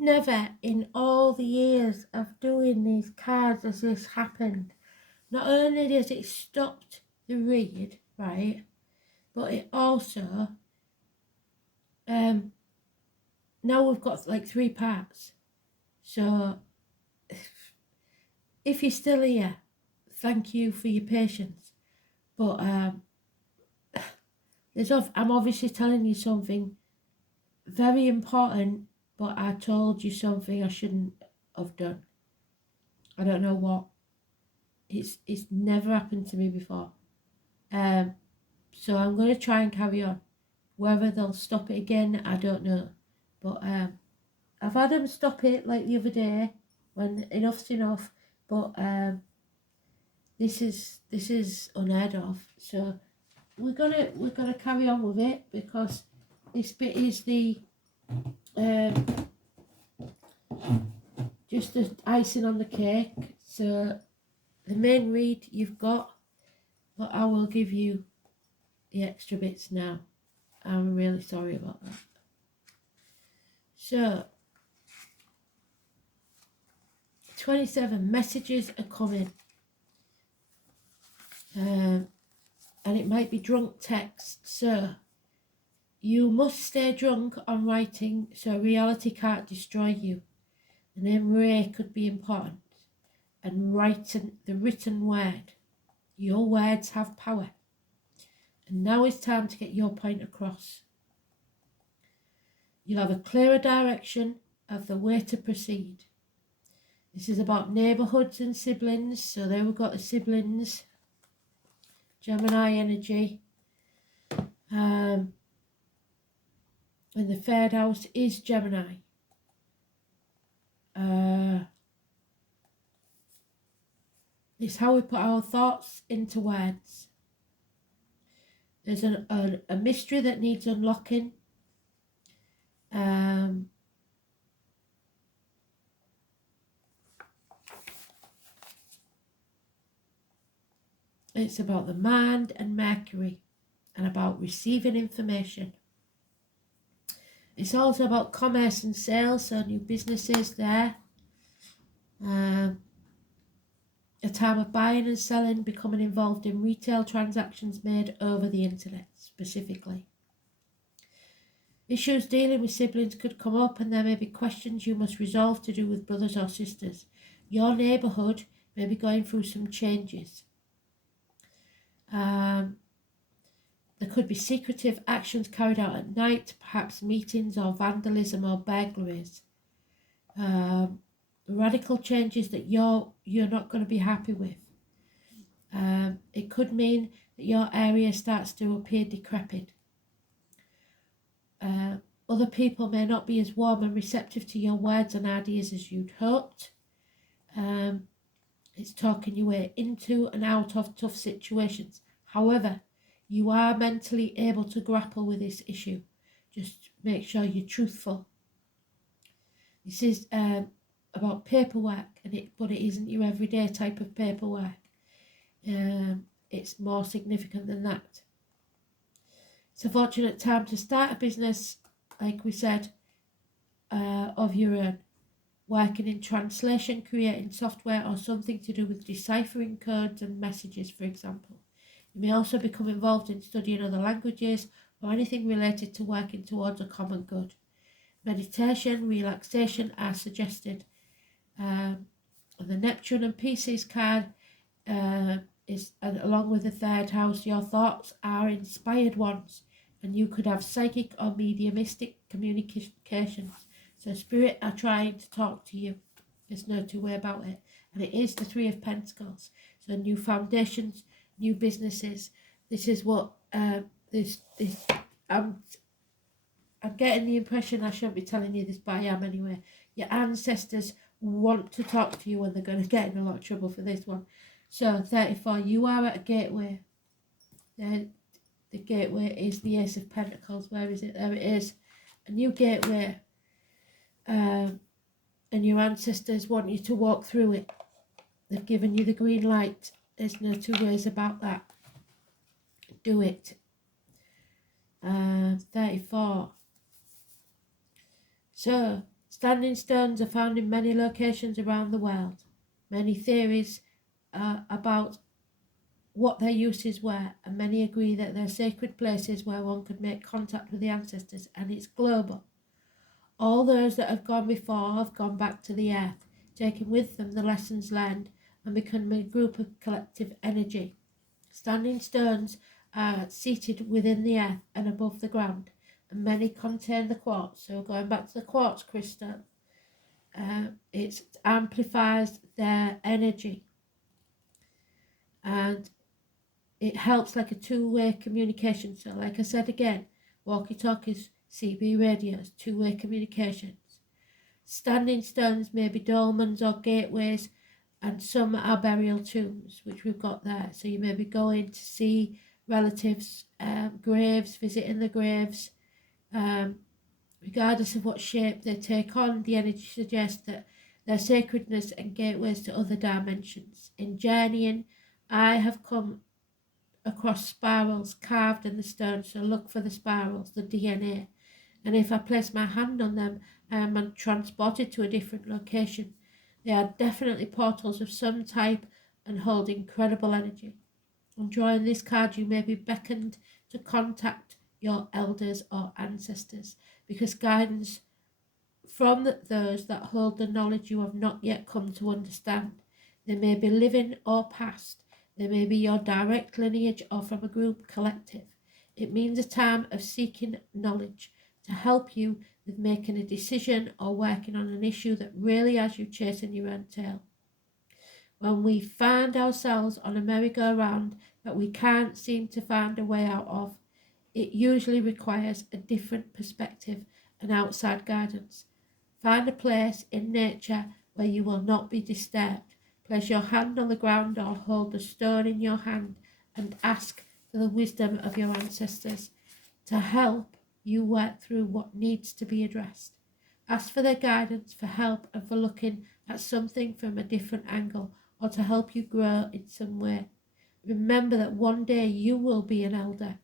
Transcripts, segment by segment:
Never in all the years of doing these cards has this happened. Not only has it stopped the read, right, but it also, now we've got like 3 parts. So if you're still here, thank you for your patience. But I'm obviously telling you something very important, but I told you something I shouldn't have done. I don't know what. It's never happened to me before. So I'm going to try and carry on. Whether they'll stop it again, I don't know. But I've had them stop it like the other day when enough's enough. But this is unheard of. So we're gonna carry on with it, because this bit is the just the icing on the cake. So the main read you've got, but I will give you the extra bits now. I'm really sorry about that. So 27 messages are coming, and it might be drunk text. So you must stay drunk on writing so reality can't destroy you. The name Ray could be important. And the written word. Your words have power. And now it's time to get your point across. You'll have a clearer direction of the way to proceed. This is about neighbourhoods and siblings. So there we've got the siblings. Gemini energy. And the third house is Gemini. It's how we put our thoughts into words. There's a mystery that needs unlocking. It's about the mind and Mercury, and about receiving information. It's also about commerce and sales, so new businesses there. A time of buying and selling, becoming involved in retail transactions made over the internet specifically. Issues dealing with siblings could come up, and there may be questions you must resolve to do with brothers or sisters. Your neighbourhood may be going through some changes. There could be secretive actions carried out at night, perhaps meetings or vandalism or burglaries. Radical changes that you're not going to be happy with. It could mean that your area starts to appear decrepit. Other people may not be as warm and receptive to your words and ideas as you'd hoped. It's talking your way into and out of tough situations. However, you are mentally able to grapple with this issue. Just make sure you're truthful. This is about paperwork, but it isn't your everyday type of paperwork. It's more significant than that. It's a fortunate time to start a business, like we said, of your own. Working in translation, creating software, or something to do with deciphering codes and messages, for example. You may also become involved in studying other languages or anything related to working towards a common good. Meditation, relaxation are suggested. The Neptune and Pisces card is, along with the third house, your thoughts are inspired ones, and you could have psychic or mediumistic communications. So spirit are trying to talk to you. There's no two way about it. And it is the 3 of Pentacles. So new foundations, new businesses. This is what I'm getting the impression, I shouldn't be telling you this, but I am anyway. Your ancestors want to talk to you, and they're going to get in a lot of trouble for this one. So 34, you are at a gateway. The gateway is the Ace of Pentacles. Where is it? There it is. A new gateway. And your ancestors want you to walk through it. They've given you the green light. There's no two ways about that. Do it. 34. So it's Standing stones are found in many locations around the world. Many theories about what their uses were, and many agree that they're sacred places where one could make contact with the ancestors, and it's global. All those that have gone before have gone back to the earth, taking with them the lessons learned and becoming a group of collective energy. Standing stones are seated within the earth and above the ground, and many contain the quartz. So going back to the quartz crystal, it amplifies their energy, and it helps like a two-way communication. So like I said again, walkie-talkies, CB radios, two-way communications. Standing stones may be dolmens or gateways, and some are burial tombs, which we've got there. So you may be going to see relatives' graves, visiting the graves. Regardless of what shape they take on, the energy suggests that their sacredness and gateways to other dimensions. In journeying, I have come across spirals carved in the stone, so look for the spirals, the DNA. And if I place my hand on them, I am transported to a different location. They are definitely portals of some type and hold incredible energy. On drawing this card, you may be beckoned to contact your elders or ancestors, because guidance from those that hold the knowledge you have not yet come to understand. They may be living or past. They may be your direct lineage or from a group collective. It means a time of seeking knowledge to help you with making a decision or working on an issue that really has you chasing your own tail. When we find ourselves on a merry-go-round that we can't seem to find a way out of, it usually requires a different perspective and outside guidance. Find a place in nature where you will not be disturbed. Place your hand on the ground or hold the stone in your hand and ask for the wisdom of your ancestors to help you work through what needs to be addressed. Ask for their guidance, for help, and for looking at something from a different angle, or to help you grow in some way. Remember that one day you will be an elder,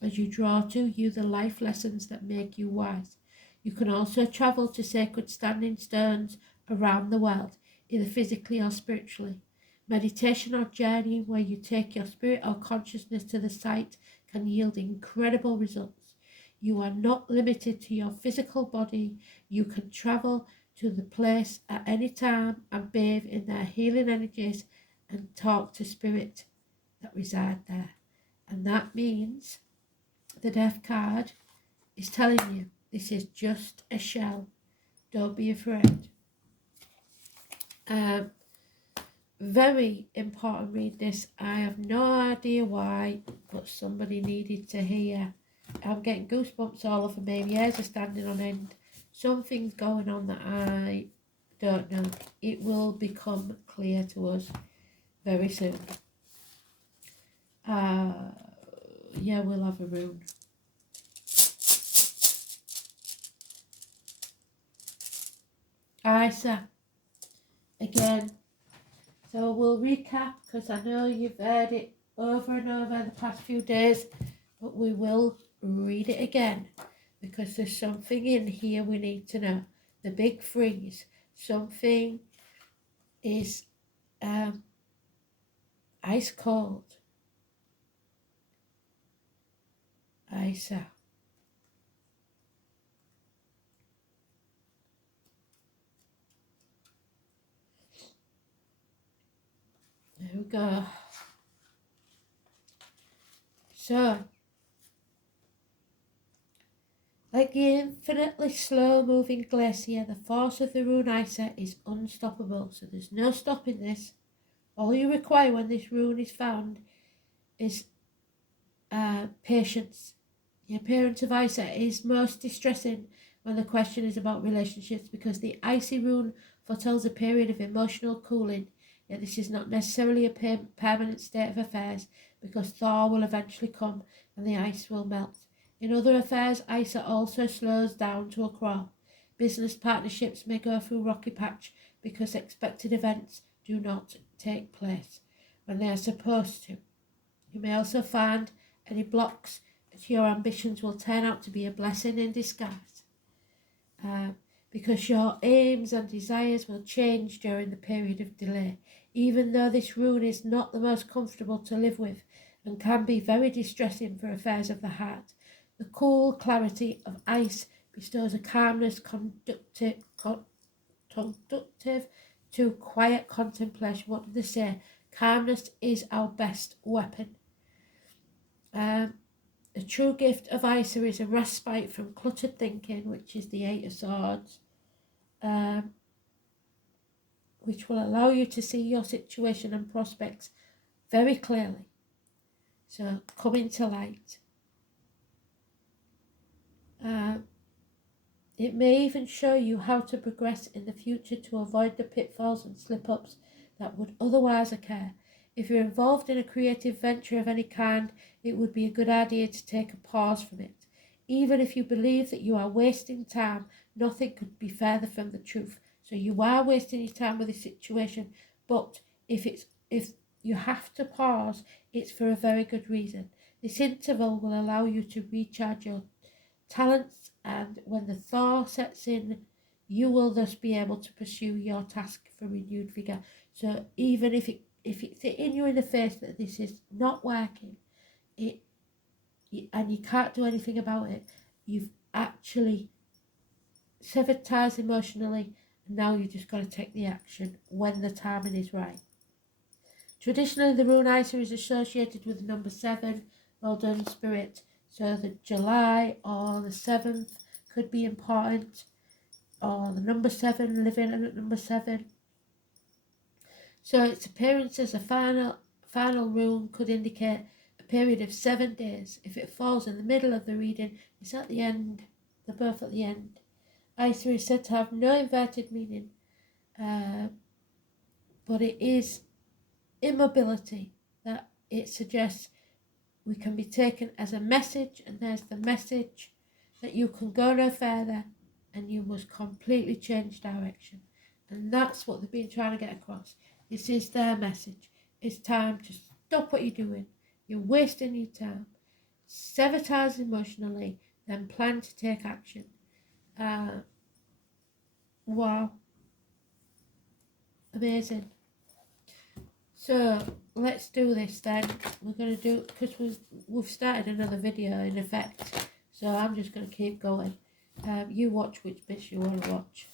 as you draw to you the life lessons that make you wise. You can also travel to sacred standing stones around the world, either physically or spiritually. Meditation or journeying where you take your spirit or consciousness to the site can yield incredible results. You are not limited to your physical body. You can travel to the place at any time and bathe in their healing energies and talk to spirit that reside there. And that means the death card is telling you this is just a shell. Don't be afraid. Very important read this. I have no idea why, but somebody needed to hear. I'm getting goosebumps all over me. My ears are standing on end. Something's going on that I don't know. It will become clear to us very soon. Yeah, we'll have a rune. Isa. Again. So we'll recap, because I know you've heard it over and over the past few days, but we will read it again, because there's something in here we need to know. The big freeze. Something is ice cold. Isa. There we go. So, like the infinitely slow-moving glacier, the force of the rune Isa is unstoppable. So there's no stopping this. All you require when this rune is found is patience. The appearance of Isa is most distressing when the question is about relationships, because the icy rune foretells a period of emotional cooling. Yet this is not necessarily a permanent state of affairs, because thaw will eventually come and the ice will melt. In other affairs, Isa also slows down to a crawl. Business partnerships may go through rocky patch because expected events do not take place when they are supposed to. You may also find any blocks to your ambitions will turn out to be a blessing in disguise. because your aims and desires will change during the period of delay. Even though this rune is not the most comfortable to live with and can be very distressing for affairs of the heart, the cool clarity of ice bestows a calmness conductive to quiet contemplation. What did they say? Calmness is our best weapon. The true gift of Isa is a respite from cluttered thinking, which is the Eight of Swords, which will allow you to see your situation and prospects very clearly. So coming to light. It may even show you how to progress in the future to avoid the pitfalls and slip-ups that would otherwise occur. If you're involved in a creative venture of any kind, it would be a good idea to take a pause from it. Even if you believe that you are wasting time, nothing could be further from the truth. So you are wasting your time with this situation, but if you have to pause, it's for a very good reason. This interval will allow you to recharge your talents, and when the thaw sets in, you will thus be able to pursue your task for renewed vigour. So even if it's hitting you in the face that this is not working, and you can't do anything about it, you've actually severed ties emotionally, and now you just got to take the action when the timing is right. Traditionally, the rune Isa is associated with the number 7. Well done, Spirit. So the July or the 7th could be important, or the number 7, living at number 7. So its appearance as a final rune could indicate a period of 7 days. If it falls in the middle of the reading, it's at the end. They're both at the end. Isa is said to have no inverted meaning, but it is immobility that it suggests we can be taken as a message, and there's the message that you can go no further and you must completely change direction. And that's what they've been trying to get across. This is their message. It's time to stop what you're doing. You're wasting your time. Sever ties emotionally, then plan to take action. Wow. Amazing. So let's do this then. We're going to do, because we've started another video in effect, so I'm just going to keep going. You watch which bits you want to watch.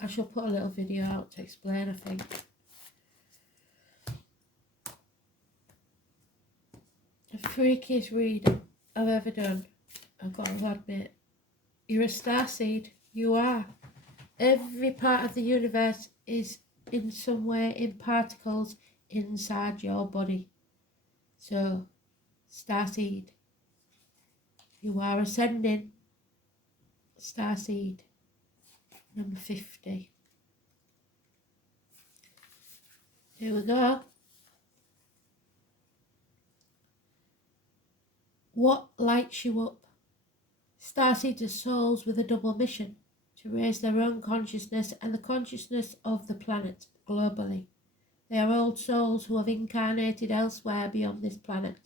I shall put a little video out to explain, I think. The freakiest read I've ever done, I've got to admit. You're a starseed. You are. Every part of the universe is in some way in particles inside your body. So, starseed. You are ascending. Starseed. Number 50. Here we go. What lights you up? Starseeds are souls with a double mission: to raise their own consciousness and the consciousness of the planet globally. They are old souls who have incarnated elsewhere beyond this planet.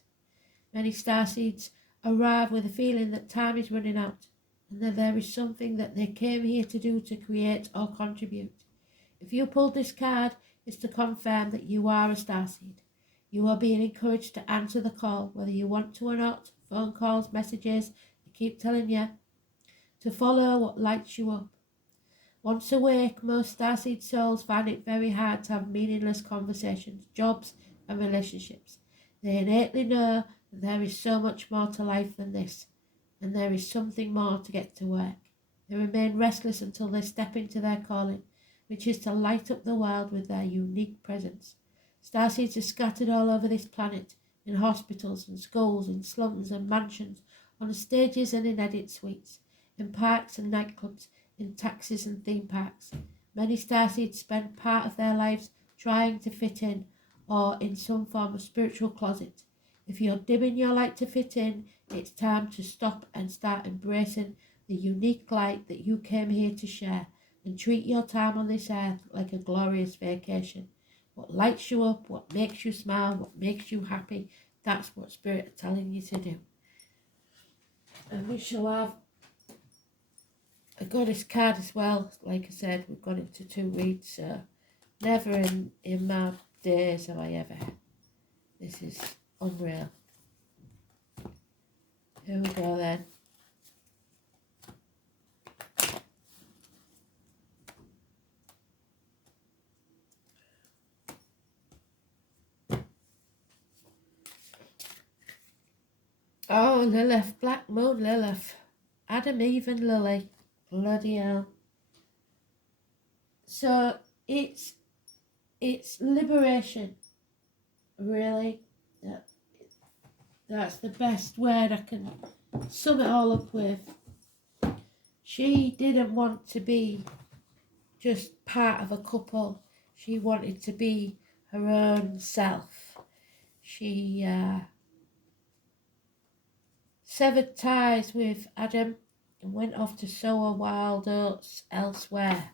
Many starseeds arrive with a feeling that time is running out, and that there is something that they came here to do, to create or contribute. If you pulled this card, it's to confirm that you are a starseed. You are being encouraged to answer the call, whether you want to or not. Phone calls, messages, they keep telling you to follow what lights you up. Once awake, most starseed souls find it very hard to have meaningless conversations, jobs and relationships. They innately know that there is so much more to life than this, and there is something more to get to work. They remain restless until they step into their calling, which is to light up the world with their unique presence. Starseeds are scattered all over this planet, in hospitals and schools, in slums and mansions, on stages and in edit suites, in parks and nightclubs, in taxis and theme parks. Many starseeds spend part of their lives trying to fit in, or in some form of spiritual closet. If you're dimming your light to fit in, it's time to stop and start embracing the unique light that you came here to share, and treat your time on this earth like a glorious vacation. What lights you up, what makes you smile, what makes you happy, that's what Spirit are telling you to do. And we shall have a goddess card as well. Like I said, we've gone into 2 reads, so never in my days have I ever. This is unreal. Here we go then. Oh, Lilith, Black Moon Lilith. Adam, Eve and Lily. Bloody hell. So it's liberation, really. That's the best word I can sum it all up with. She didn't want to be just part of a couple. She wanted to be her own self. She severed ties with Adam and went off to sow her wild oats elsewhere.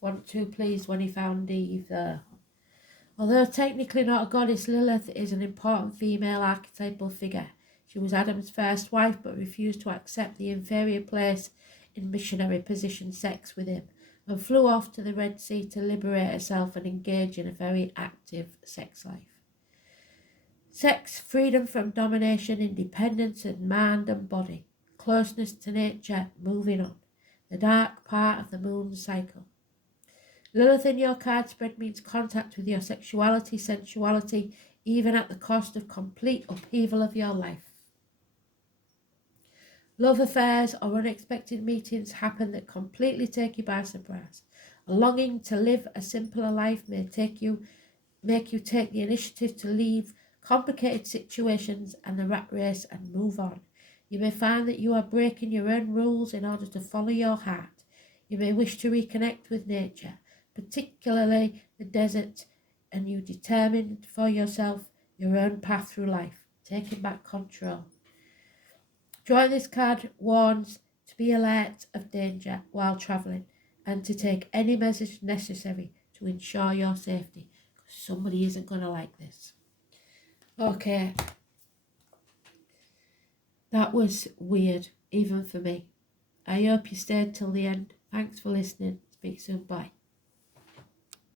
Wasn't too pleased when he found Eve there. Although technically not a goddess, Lilith is an important female archetypal figure. She was Adam's first wife but refused to accept the inferior place in missionary position sex with him and flew off to the Red Sea to liberate herself and engage in a very active sex life. Sex, freedom from domination, independence in mind and body, closeness to nature, moving on. The dark part of the moon cycle. Lilith in your card spread means contact with your sexuality, sensuality, even at the cost of complete upheaval of your life. Love affairs or unexpected meetings happen that completely take you by surprise. A longing to live a simpler life may make you take the initiative to leave complicated situations and the rat race and move on. You may find that you are breaking your own rules in order to follow your heart. You may wish to reconnect with nature, particularly the desert, and you determine for yourself your own path through life, taking back control. Drawing this card warns to be alert of danger while travelling and to take any measures necessary to ensure your safety, because somebody isn't going to like this. Okay, that was weird, even for me. I hope you stayed till the end. Thanks for listening. Speak soon. Bye.